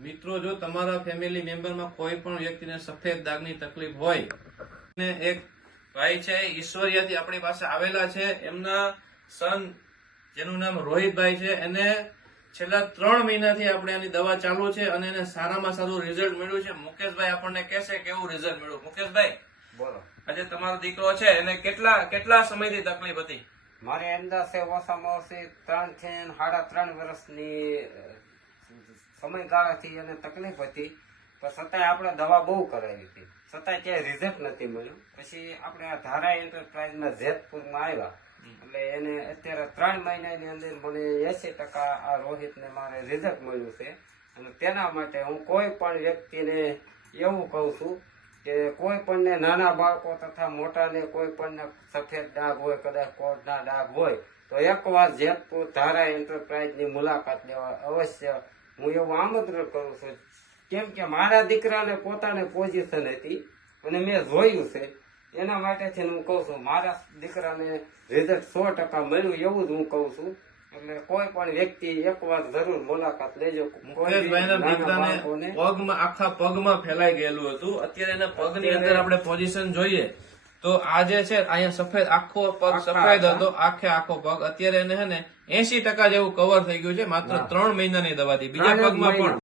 મિત્રો, જો તમારા ફેમિલી મેમ્બરમાં કોઈ પણ વ્યક્તિને સફેદ દાગની તકલીફ હોય ને એક ભાઈ છે ઈશ્વરિયાથી આપણી પાસે આવેલા છે, એમના સન જેનું નામ રોહિતભાઈ છે, એને છેલ્લા 3 મહિનાથી આપણે આની દવા ચાલુ છે અને એને સારામાં સારું રિઝલ્ટ મળ્યું છે. મુકેશભાઈ આપણને કહેશે કેવું રિઝલ્ટ મળ્યું. મુકેશભાઈ, બોલો. આજે તમારો દીકરો છે એને કેટલા સમયથી તકલીફ હતી? મારે અંદાજે ઓછામાં ઓછી 3 થી 3.5 વર્ષની સમયગાળાથી એને તકલીફ હતી, પણ છતાંય આપણે દવા બહુ કરાવી હતી, છતાંય ક્યાંય રિઝલ્ટ નથી મળ્યું. પછી આપણે આ ધારા એન્ટરપ્રાઇઝમાં જેતપુરમાં આવ્યા એટલે એને અત્યારે 3 મહિનાની અંદર મને 80% આ રોહિતને મારે રિઝલ્ટ મળ્યું છે. અને તેના માટે હું કોઈ પણ વ્યક્તિને એવું કહું છું કે કોઈ પણને નાના બાળકો તથા મોટાને કોઈ પણને સફેદ ડાઘ હોય, કદાચ કોઢના ડાઘ હોય તો એકવાર જેતપુર ધારા એન્ટરપ્રાઇઝની મુલાકાત લેવા અવશ્ય હું એવું આમંત્રણ કરું છું. કેમ કે મારા દીકરાને પોતાને પોઝિશન હતી અને મેં જોયું છે, એના માટે હું કહું છું મારા દીકરાને રિઝલ્ટ 100% મળ્યું એવું જ હું કહું છું. એટલે કોઈ પણ વ્યક્તિ એકવાર જરૂર મુલાકાત લેજો. મુકેશભાઈના દીકરાને પગમાં, આખા પગમાં ફેલાઈ ગયેલું હતું. અત્યારે એના પગની અંદર આપણે પોઝિશન જોઈએ તો આ જે છે અહીંયા સફેદ આખો પગ સફેદ હતો, આખો પગ. અત્યારે એને છે ને 80% જેવું કવર થઈ ગયું છે માત્ર 3 મહિનાની દવાથી. બીજા પગમાં પણ